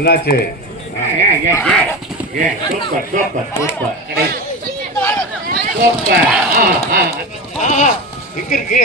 என்னாச்சு? Super super super super. இருக்கு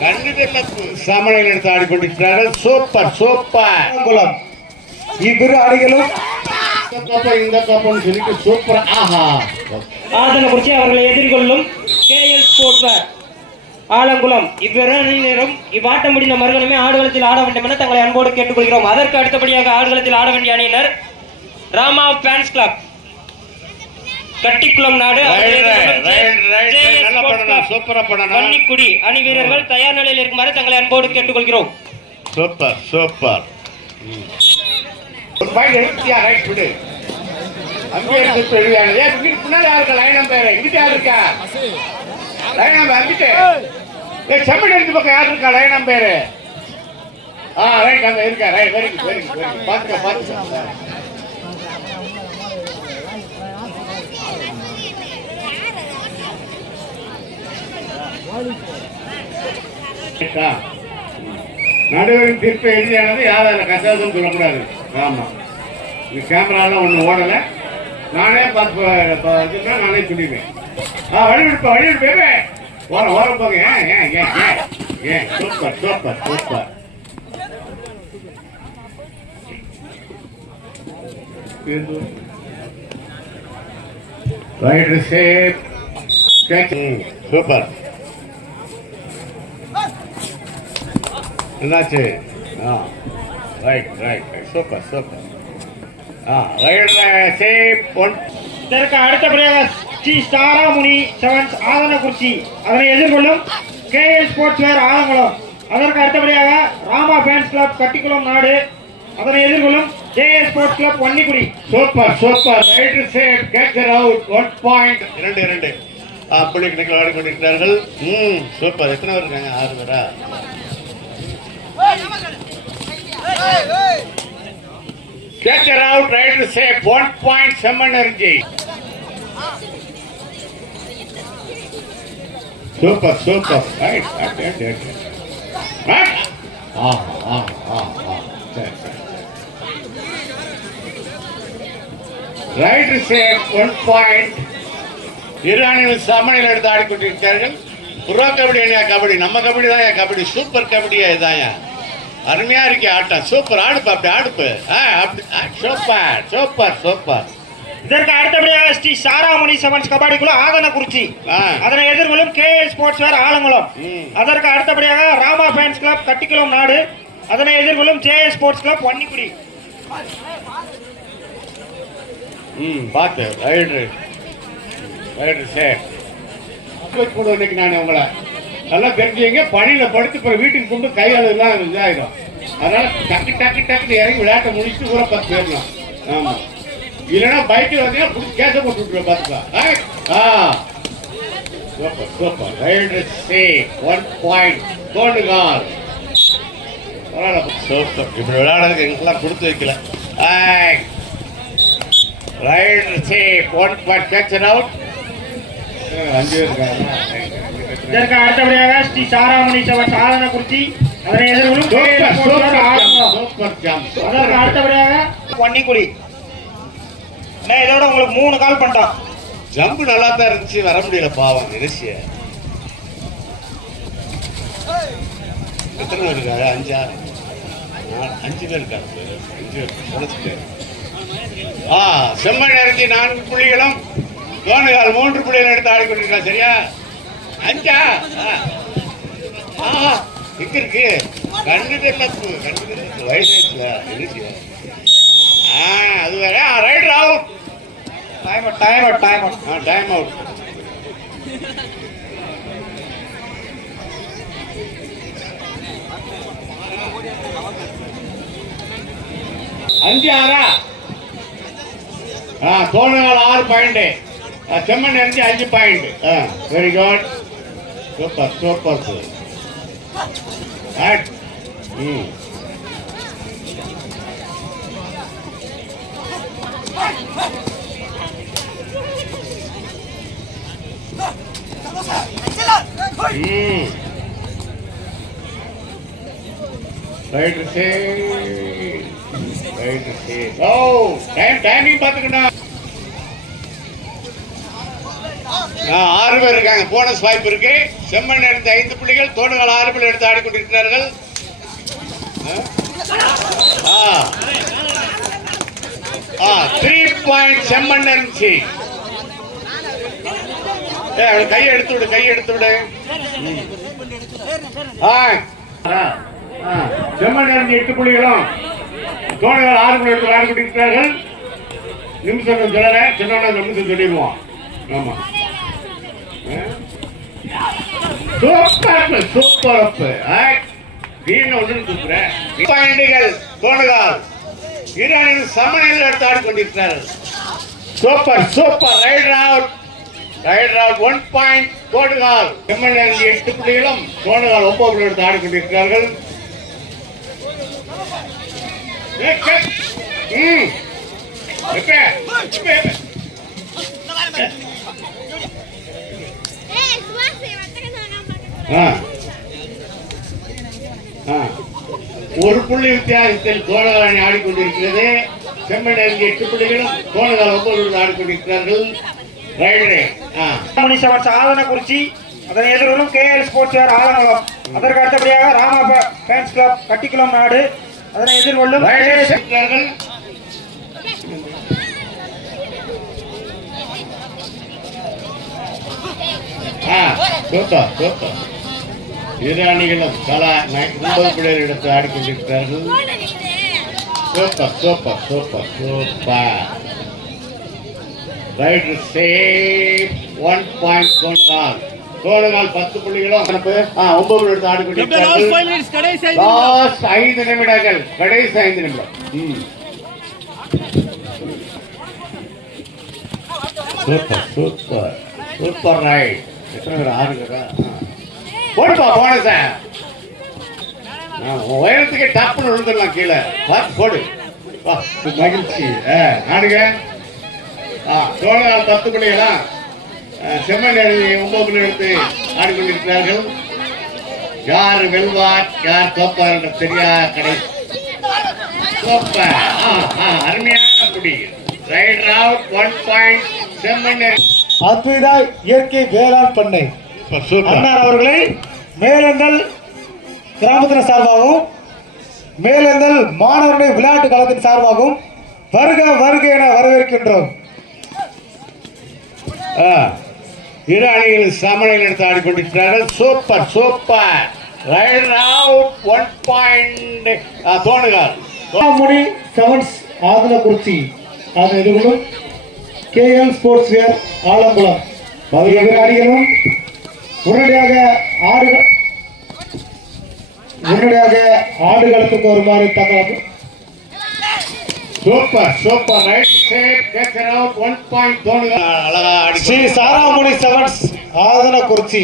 கண்ணுல சமநிலை எடுத்து ஆடிக்கொண்டிருக்கிறார்கள். Super super. குலம் இவ்விரு அணிகளும் இந்த கப்பன்னு சொல்லிட்டு சூப்பர். ஆதனகுறிச்சி அவர்களை எதிர்கொள்ளும் KL ஸ்போர்ட்ஸ் வேர் ஆலங்குளம். இவ்விரு அணியினரும் இவ்வாட்டம் முடிந்த மறுகணமே ஆடுகளத்தில் ஆட வேண்டும் என தங்களை அன்போடு கேட்டுக்கொள்கிறோம். அதற்கு அடுத்தபடியாக ஆடுகளத்தில் ஆட வேண்டிய அணியினர் ராமா ஃபேன்ஸ் கிளப் கட்டிக்குளம் நாடு வன்னிக்குடி அணி வீரர்கள் தயார் நிலையில் இருக்குமாறு தங்களை அன்போடு கேட்டுக்கொள்கிறோம். Super super. செம்மணி எடுத்து பக்கம் யாரு இருக்கா? லைனம் பேரு அங்க இருக்கா? Very good very good. பாத்துக்க பாத்துக்க. நடுவரின் தீர்ப்பு எதிரானது யாரும் கசாதம் சொல்லக்கூடாது. ஆமா, இந்த கேமராலாம் ஒண்ணு ஓடல. நானே பார்த்து நானே சொல்லிடுவேன். வழிவிடுப்பா வழிவிடுப்பே ஓரம் ஓரம் போங்க. ஏன் super super super. Right safe super. என்னாச்சு? Right right super super. Right safe. இதற்கு அடுத்தபடியாக ஸ்ரீ தாராமுனி செவன்ஸ் ஆதனகுறிச்சி அதனை எதிர்கொள்ளும் KL ஸ்போர்ட்ஸ் வேர் ஆலங்குளம். அதற்கு அடுத்தபடியாக ராமா ஃபேன்ஸ் கிளப் கட்டிக்குளம் நாடு அதனை எதிர்கொள்ளும் JS sports club Vannikudi. Super super. Right safe catcher out 1 point. 2 புள்ளி கணக்கில் ஆடிக்கொண்டிருக்கிறார்கள். சூப்பர். எத்தனை பேர் இருக்காங்க? 6 பேரா? Catcher out. Right safe 1 point. செம்மனர்ஜி. Super super. Right right safe 1 point. இரு அணிகள் சமநிலை எடுத்து ஆடிக்கொண்டிருக்கிறார்கள். புறா கபடி அணியா கபடி? நம்ம கபடி தான் கபடி. சூப்பர் கபடியா இதாயா? அருமையா இருக்கே ஆட்டம். சூப்பர். ஆடுப்பா அப்படி ஆடுப்பு. அப்படி சூப்பர் சூப்பர் சூப்பர். இதற்கு அடுத்தபடியாக ஸ்ரீ சாராமணி செவன்ஸ் கபாடி குழு ஆதனகுறிச்சி அதனை எதிர்கொள்ளும் KL ஸ்போர்ட்ஸ் வேர் ஆலங்குளம். அதற்கு அடுத்தபடியாக ராமா ஃபேன்ஸ் கிளப் கட்டிக்குளம் நாடு அதனை எதிர்கொள்ளும் JS ஸ்போர்ட்ஸ் கிளப் வன்னிக்குடி. பார்த்து ரைடு ரைடு சேஃப். இன்னைக்கு நான் உங்களை நல்லா தெரிஞ்சுங்க. பணியில படுத்து இப்போ வீட்டுக்கு கொண்டு கையாளெல்லாம் இதாயிடும். அதனால டக்கு டக்கு டக்குன்னு இறங்கி விளையாட்டை முடிச்சுட்டு ஊரை பார்த்து போயிடலாம். ஆமா, இல்லைன்னா பைக்கில் வந்தீங்கன்னா பிடிச்சி கேச போட்டு விட்டுருவேன். பார்த்துக்கலாம். Super super. Right safe 1 point. கோண்டுகால். சூப்பர். இப்படி விளையாடுறதுக்கு எங்களுக்கெல்லாம் கொடுத்து வைக்கல. Right safe 1 point. Catcher out. 5 பேர் இருக்காங்க. இதற்கு அடுத்தபடியாக ஸ்ரீ சாராமணி செவன்ஸ் ஆதனகுறிச்சி அதனை எதிர்கொள்ளும் அதற்கு அடுத்தபடியாக வன்னிக்குடி. இதோட உங்களுக்கு 3 கால் பண்ணிட்டான். ஜம்பு நல்லா தான் இருந்துச்சு, வர முடியல பாவம். நினைச்சிய எத்தனை பேர் இருக்காரு? 5 பேர் இருக்காரு. 5 பேர். செம்மணி இறங்கி 4 புள்ளிகளும் கோணுகால் 3 புள்ளிகள் எடுத்து ஆடிக்கொண்டிருக்கா. சரியா? 5 இங்க இருக்கு. கண்ணுக்கு வயசாயிடுச்சுல. அது வேற. Right out. Time out. 5-6. கோணுகால் 6 பாயிண்ட். செம்மணி இறங்கி 5 point. Very good. Super super. Right to say right safe. ஓ டைமிங் பார்த்துக்கணும். 6 பேர் இருக்காங்க. போனஸ் வாய்ப்பு இருக்கு. செம்மண் எடுத்த 5 புள்ளிகள், தோடுகள் 6 புள்ளி எடுத்து ஆடிக்கொண்டிருக்கிறார்கள். 3 பாயிண்ட் செம்மண் இருந்துச்சு. கையை எடுத்து விடு, கையை எடுத்து விடு. செம்மண் இருந்து 8 புள்ளிகளும், தோடுகள் 6 புள்ளி எடுத்து ஆடிக்கொண்டிருக்கிறார்கள். நிமிஷம் சொல்லல, சொன்ன நிமிஷம் சொல்லிடுவோம். ஆமா சூப்பர் சூப்பர். தோணுகால் ஈரானின் சமநிலையில் எடுத்து ஆடிக்கொண்டிருக்கிறார்கள். Super super. Right out 1 point Thonugal. Semman 8 புள்ளிகளும், தோணுகால் 9 புள்ளி எடுத்து ஆடிக்கொண்டிருக்கிறார்கள். ஒரு புள்ளி வித்தியாசத்தில் தோணுகால் அணி ஆடிக்கொண்டிருக்கிறது. செம்மண் 8 புள்ளிகளும், தோணுகால் 9 புள்ளி ஆடிக்கொண்டிருக்கிறார்கள். ஆதனக்குறிச்சி, அதனை எதிர்கொள்ளும் KL ஸ்போர்ட்ஸ் வேர் ஆலங்குளம். அதற்கு அடுத்தபடியாக ராமா ஃபேன்ஸ் கிளப் கட்டிக்குளம் நாடு, அதனை எதிர்கொள்ளும் இரு அணிகளும் தலா 9 புள்ளிகள் எடுத்து ஆடிக்கொண்டிருக்கிறார்கள். Super super super super. Right safe 1 point Thonugal. Thonugal 10 புள்ளிகளும் 9 புள்ளி எடுத்து ஆடிக்கொண்டிருக்கிறார்கள். லாஸ்ட் 5 நிமிடங்கள், கடைசி 5 நிமிடம். Super super super. ரைட் எத்தனை பேர்? 6 பேரா? போடுப்பா போனஸ. உயரத்துக்கு டப்புன்னு விழுந்துடலாம் கீழே. பார்த்து போடு. மகிழ்ச்சி. நாடுங்க. தோணுகால் 10 புள்ளிகளா, செம்மண் 9 புள்ளி எடுத்து ஆடிக்கொண்டிருக்கிறார்கள். யார் வெல்வார் யார் தோப்பார் என்ற தெரியாத கடை. அருமையான புடி. ரைட் அவுட் 1 பாயிண்ட் செம்மண். அத்வைதா இயற்கை வேளாண் பண்ணை அண்ணார் அவர்களை மேலந்தல் கிராமத்தின் சார்பாகவும், மேலந்தல் மாணவர்கள் விளையாட்டு களத்தின் சார்பாகவும் வருக வருக என வரவேற்கின்றோம். இரு அணிகள் சமநிலையில் எடுத்து ஆடிக்கொண்டிருக்கிறார்கள். Super super. Right out 1 point Thonugal. முடி செவன்ஸ் ஆதனக்குறிச்சி, அதனை எதிர்கொள்ளும் KL ஸ்போர்ட்ஸ் வேர் ஆலங்குளம். அணிகளும் உடனடியாக ஆடுகளத்துக்கு வருமாறு தகவல். Super super. Right safe taken out 1 point Thonugal. அழகா ஆடி. ஸ்ரீ சாராமுடி செவன்ஸ் ஆதனக்குறிச்சி,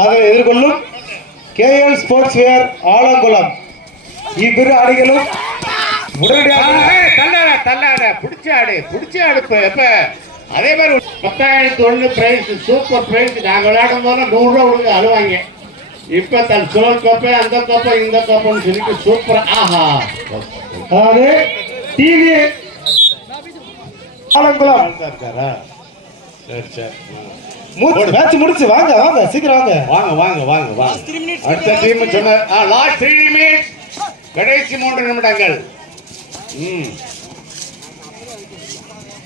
அதனை எதிர்கொள்ளும் KL ஸ்போர்ட்ஸ் வேர் ஆலங்குளம். இவ்விரு அணிகளும் உடனடியாக தள்ளாத பிடிச்ச ஆடு இப்ப அதே மாதிரி 10,001 பிரைஸ், சூப்பர் பிரைஸ். நாங்க விளையாடும் போது 100 ரூபா கொடுங்க அழுவாங்க. இப்ப தன் சோல் கோப்பை, அந்த கோப்பை, இந்த கோப்பைன்னு சொல்லிட்டு சூப்பர். ஆஹா, அதாவது டிவி ஆலங்குளம் இருக்காரா? சரி சரி. மேட்ச் முடிச்சு வாங்க வாங்க சீக்கிரம் வாங்க வாங்க வாங்க வாங்க வாங்க. அடுத்த டீம் சொன்ன லாஸ்ட் 3 நிமிஷம், கடைசி 3 நிமிடங்கள்.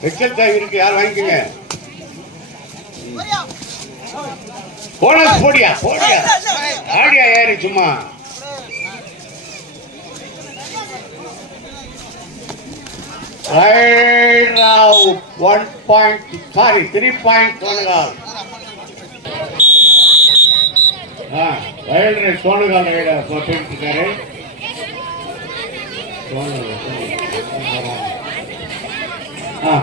எக்ஸல் சாய் இருக்கு, யார் வாங்கிக்கோங்க. போனஸ் போடியா போடியா ஆடியா ஏறி சும்மா. Right out 1 point, sorry 3 point Thonugal. Right right Thonugal ரைட போட்டுட்டு இருக்காரு.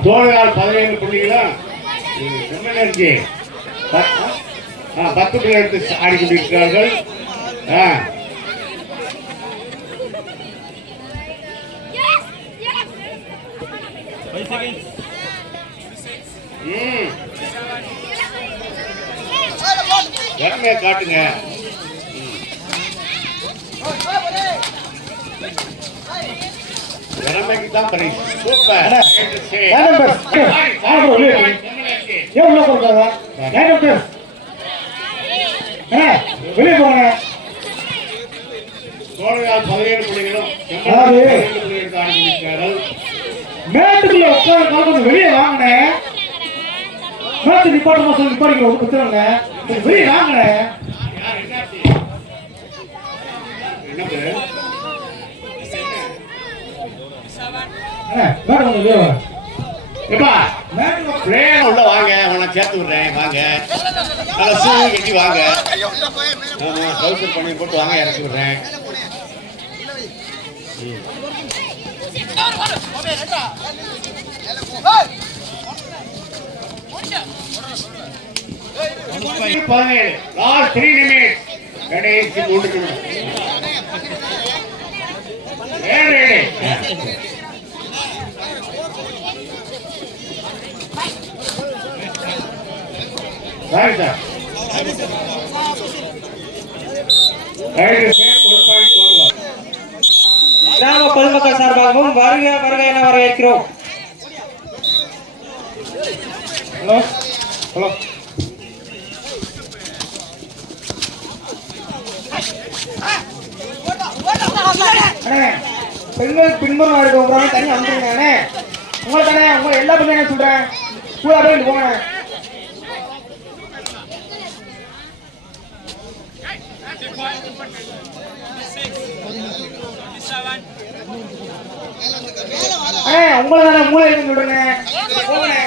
தோணுகால் 17 புள்ளிகளும், செம்மணி 10 புள்ளி எடுத்து ஆடிக்கொண்டிருக்கிறார்கள். திறமையை காட்டுங்க. திறமைக்கு தான் பரிசு. சூப்பர். அண்ணா. ரைட் சே. Nine numbers. வாங்க bro, வெளியே போங்க. ஏன் உள்ள போறாங்க? Nine numbers. வெளியே போங்க. கோடையால் 17 புள்ளிகளும் அதாவது 17 புள்ளிகள் தாண்டி நிற்கிறார்கள். மேட்டுக்குள்ள உட்கார காலத்துல வெளியே வாங்கினே. மேட்டு நிப்பாட்டமா சொல்லி நிப்பாடிக்கிற ஒரு குத்துறாங்க. வெளியே வாங்கினே. யார் என்னாச்சு? என்ன பேரு? மேட்டு வந்து வெளியே வாங்க. எப்பா மேட்டுக்குள்ள பிளேயர் உள்ள வாங்க, உன்னை சேர்த்து விடுறேன் வாங்க. நல்லா ஷூ கட்டி வாங்க. ட்ரவுசர் பண்ணி போட்டு வாங்க, இறக்கி விடுறேன். லாஸ்ட் 3 நிமிஷம். கடைசி 3 நிமிடம். ஏழு. Sorry sir. ரைட் சேர் 1 பாயிண்ட் போடுங்க. கிராம பொதுமக்கள் சார்பாகவும் வருக வருக என வரவேற்கிறோம். ஹலோ ஹலோ அண்ணே, பெண்கள் பின்புறமா இருக்கவங்க தனியாக வந்துருங்க அண்ணே. உங்களை தானே உங்களை எல்லா பக்கம் என்ன சொல்றேன், கூட போயிட்டு போங்க. அண்ணே, உங்களை தானே மூளை இருக்குன்னு சொல்றேன், போங்கண்ணே.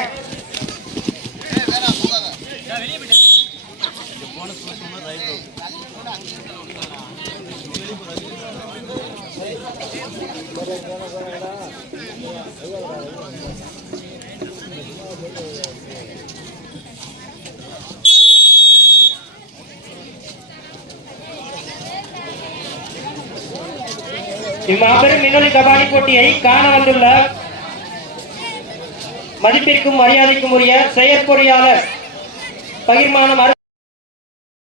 இம்மாபெரும் மின்னொலி கபாடி போட்டியை காண வந்துள்ள மதிப்பிற்கும் மரியாதைக்கும் உரிய செயற்பொறியாளர் பகிர்மானம்